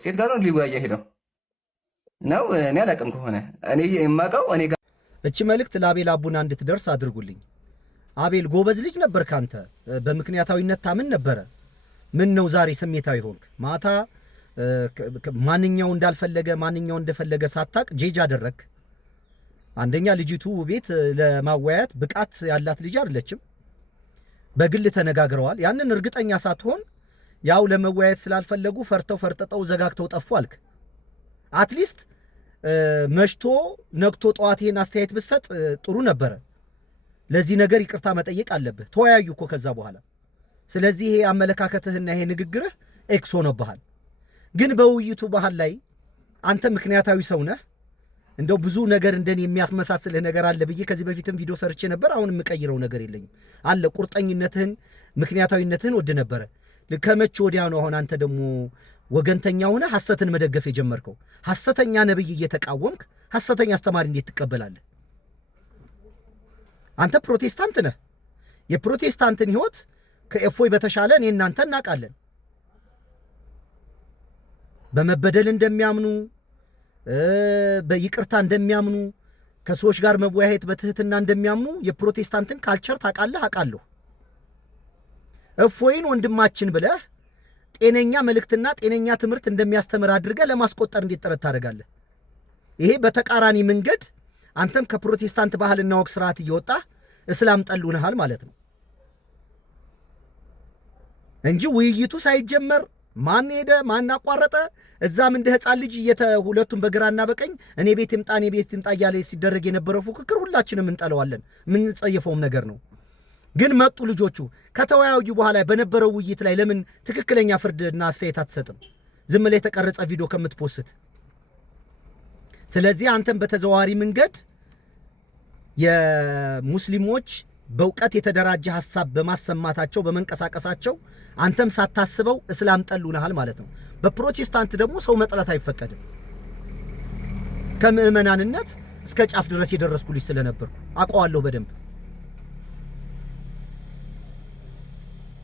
ሴት ጋር ነው ሊወያየ ሄደው ነው። እኔ አላውቅም ከሆነ እኔ የማውቀው እኔ ጋር እቺ መልእክት ለአቤል አቡና እንድትደርስ አድርጉልኝ። አቤል ጎበዝ ልጅ ነበር፣ ካንተ በምክንያታዊነት ታምን ነበረ። ምን ነው ዛሬ ስሜታዊ ሆንክ? ማታ ማንኛው እንዳልፈለገ ማንኛው እንደፈለገ ሳታቅ ጄጅ አደረክ። አንደኛ ልጅቱ ቤት ለማወያየት ብቃት ያላት ልጅ አይደለችም። በግል ተነጋግረዋል። ያንን እርግጠኛ ሳትሆን ያው ለመወያየት ስላልፈለጉ ፈርተው ፈርጠጠው ዘጋግተው ጠፉ አልክ። አትሊስት መሽቶ ነግቶ ጠዋት ይሄን አስተያየት ብሰጥ ጥሩ ነበረ። ለዚህ ነገር ይቅርታ መጠየቅ አለብህ። ተወያዩ እኮ ከዛ በኋላ። ስለዚህ ይሄ አመለካከትህና ይሄ ንግግርህ ኤክስ ሆኖብሃል። ግን በውይይቱ ባህል ላይ አንተ ምክንያታዊ ሰው ነህ። እንደው ብዙ ነገር እንደኔ የሚያስመሳስልህ ነገር አለ ብዬ ከዚህ በፊትም ቪዲዮ ሰርቼ ነበር። አሁን የምቀይረው ነገር የለኝም አለ። ቁርጠኝነትህን ምክንያታዊነትህን ወድ ነበረ። ከመቼ ወዲያ ነው አሁን አንተ ደግሞ ወገንተኛ ሆነ ሐሰትን መደገፍ የጀመርከው? ሐሰተኛ ነብይ እየተቃወምክ ሐሰተኛ አስተማሪ እንዴት ትቀበላለህ? አንተ ፕሮቴስታንት ነህ። የፕሮቴስታንትን ህይወት ከኤፎይ በተሻለ እኔ እናንተ እናውቃለን። በመበደል እንደሚያምኑ በይቅርታ እንደሚያምኑ ከሰዎች ጋር መወያየት በትህትና እንደሚያምኑ የፕሮቴስታንትን ካልቸር ታውቃለህ። አውቃለሁ። እፎይን ወንድማችን ብለህ ጤነኛ መልእክትና ጤነኛ ትምህርት እንደሚያስተምር አድርገህ ለማስቆጠር እንዴት ጥረት ታደርጋለህ? ይሄ በተቃራኒ መንገድ አንተም ከፕሮቴስታንት ባህልና ወግ ስርዓት እየወጣህ እስላም ጠሉንሃል ማለት ነው እንጂ ውይይቱ ሳይጀመር ማን ሄደ ማን አቋረጠ እዛም እንደ ህፃን ልጅ ሁለቱም በግራና በቀኝ እኔ ቤት ይምጣ እያለ ሲደረግ የነበረው ፉክክር ሁላችንም እንጠለዋለን። ምን ጸየፈውም ነገር ነው። ግን መጡ ልጆቹ ከተወያዩ በኋላ በነበረው ውይይት ላይ ለምን ትክክለኛ ፍርድና አስተያየት አትሰጥም? ዝም ላይ የተቀረጸ ቪዲዮ ከምትፖስት። ስለዚህ አንተም በተዘዋዋሪ መንገድ የሙስሊሞች በእውቀት የተደራጀ ሐሳብ በማሰማታቸው በመንቀሳቀሳቸው አንተም ሳታስበው እስላም ጠሉናል ማለት ነው። በፕሮቴስታንት ደግሞ ሰው መጥላት አይፈቀድም። ከምእመናንነት እስከ ጫፍ ድረስ የደረስኩ ልጅ ስለነበርኩ አውቀዋለሁ በደንብ።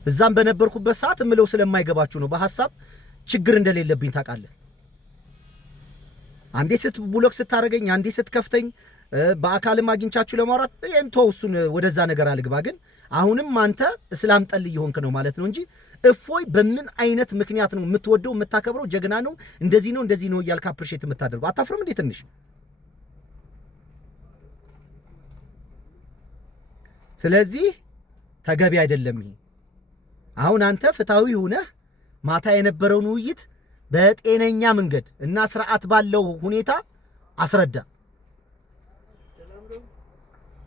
እዛም በነበርኩበት ሰዓት እምለው ስለማይገባችሁ ነው። በሐሳብ ችግር እንደሌለብኝ ታውቃለህ። አንዴ ስትብሎክ ስታረገኝ፣ አንዴ ስትከፍተኝ፣ በአካልም አግኝቻችሁ ለማውራት እንተውሱን ወደዛ ነገር አልግባ። ግን አሁንም አንተ እስላም ጠል እየሆንክ ነው ማለት ነው እንጂ እፎይ በምን አይነት ምክንያት ነው የምትወደው የምታከብረው? ጀግና ነው እንደዚህ ነው እያልክ አፕሪሼት የምታደርገው? አታፍርም እንዴ ትንሽ? ስለዚህ ተገቢ አይደለም ይሄ። አሁን አንተ ፍታዊ ሆነህ ማታ የነበረውን ውይይት በጤነኛ መንገድ እና ስርዓት ባለው ሁኔታ አስረዳ።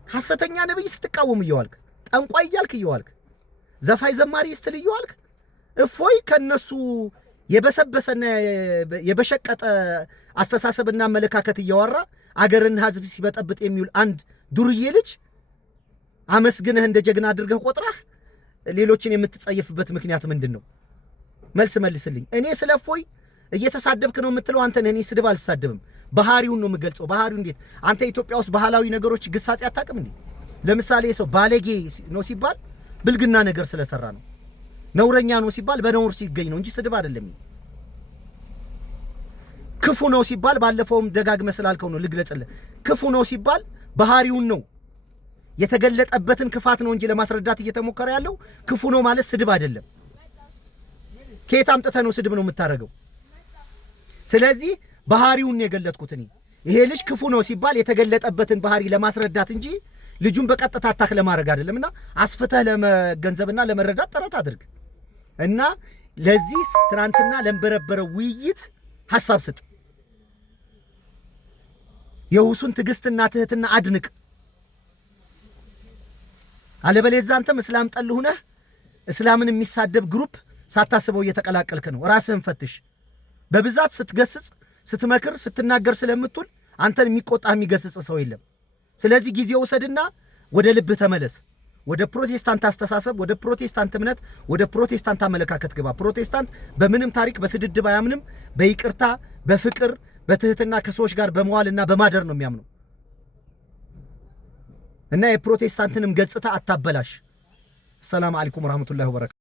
ሐሰተኛ ነብይ ስትቃወም እየዋልክ፣ ጠንቋይ እያልክ እየዋልክ፣ ዘፋይ ዘማሪ ስትል እየዋልክ እፎይ ከነሱ የበሰበሰና የበሸቀጠ አስተሳሰብና አመለካከት እያወራ አገርና ሕዝብ ሲበጠብጥ የሚውል አንድ ዱርዬ ልጅ አመስግነህ እንደ ጀግና አድርገህ ቆጥረህ ሌሎችን የምትጸየፍበት ምክንያት ምንድነው? መልስ መልስልኝ። እኔ ስለፎይ እየተሳደብክ ነው የምትለው አንተ ነህ። እኔ ስድብ አልሳደብም፣ ባህሪውን ነው የምገልጸው። ባህሪው እንዴት? አንተ ኢትዮጵያ ውስጥ ባህላዊ ነገሮች ግሳጼ አታውቅም እንዴ? ለምሳሌ ሰው ባለጌ ነው ሲባል ብልግና ነገር ስለሰራ ነው። ነውረኛ ነው ሲባል በነውር ሲገኝ ነው እንጂ ስድብ አይደለም። ክፉ ነው ሲባል ባለፈውም ደጋግመህ ስላልከው ነው ልግለጽልህ። ክፉ ነው ሲባል ባህሪውን ነው የተገለጠበትን ክፋት ነው እንጂ ለማስረዳት እየተሞከረ ያለው ክፉ ነው ማለት ስድብ አይደለም። ከየት አምጥተህ ነው ስድብ ነው የምታረገው? ስለዚህ ባህሪውን የገለጥኩት እኔ ይሄ ልጅ ክፉ ነው ሲባል የተገለጠበትን ባህሪ ለማስረዳት እንጂ ልጁን በቀጥታ አታክ ለማድረግ አይደለምና አስፍተህ ለመገንዘብና ለመረዳት ጥረት አድርግ እና ለዚህ ትናንትና ለንበረበረው ውይይት ሐሳብ ስጥ። የሁሱን ትዕግስትና ትህትና አድንቅ። አለበለዚያ አንተም እስላም ጠል ሆነህ እስላምን የሚሳደብ ግሩፕ ሳታስበው እየተቀላቀልክ ነው። ራስህን ፈትሽ። በብዛት ስትገስጽ ስትመክር ስትናገር ስለምትውል አንተን የሚቆጣህ የሚገስጽ ሰው የለም። ስለዚህ ጊዜ ወሰድና ወደ ልብህ ተመለስ። ወደ ፕሮቴስታንት አስተሳሰብ፣ ወደ ፕሮቴስታንት እምነት፣ ወደ ፕሮቴስታንት አመለካከት ግባ። ፕሮቴስታንት በምንም ታሪክ በስድድብ አያምንም። በይቅርታ በፍቅር በትህትና ከሰዎች ጋር በመዋልና በማደር ነው የሚያምነው እና የፕሮቴስታንትንም ገጽታ አታበላሽ። ሰላም አለይኩም ወራህመቱላሂ ወበረካቱ።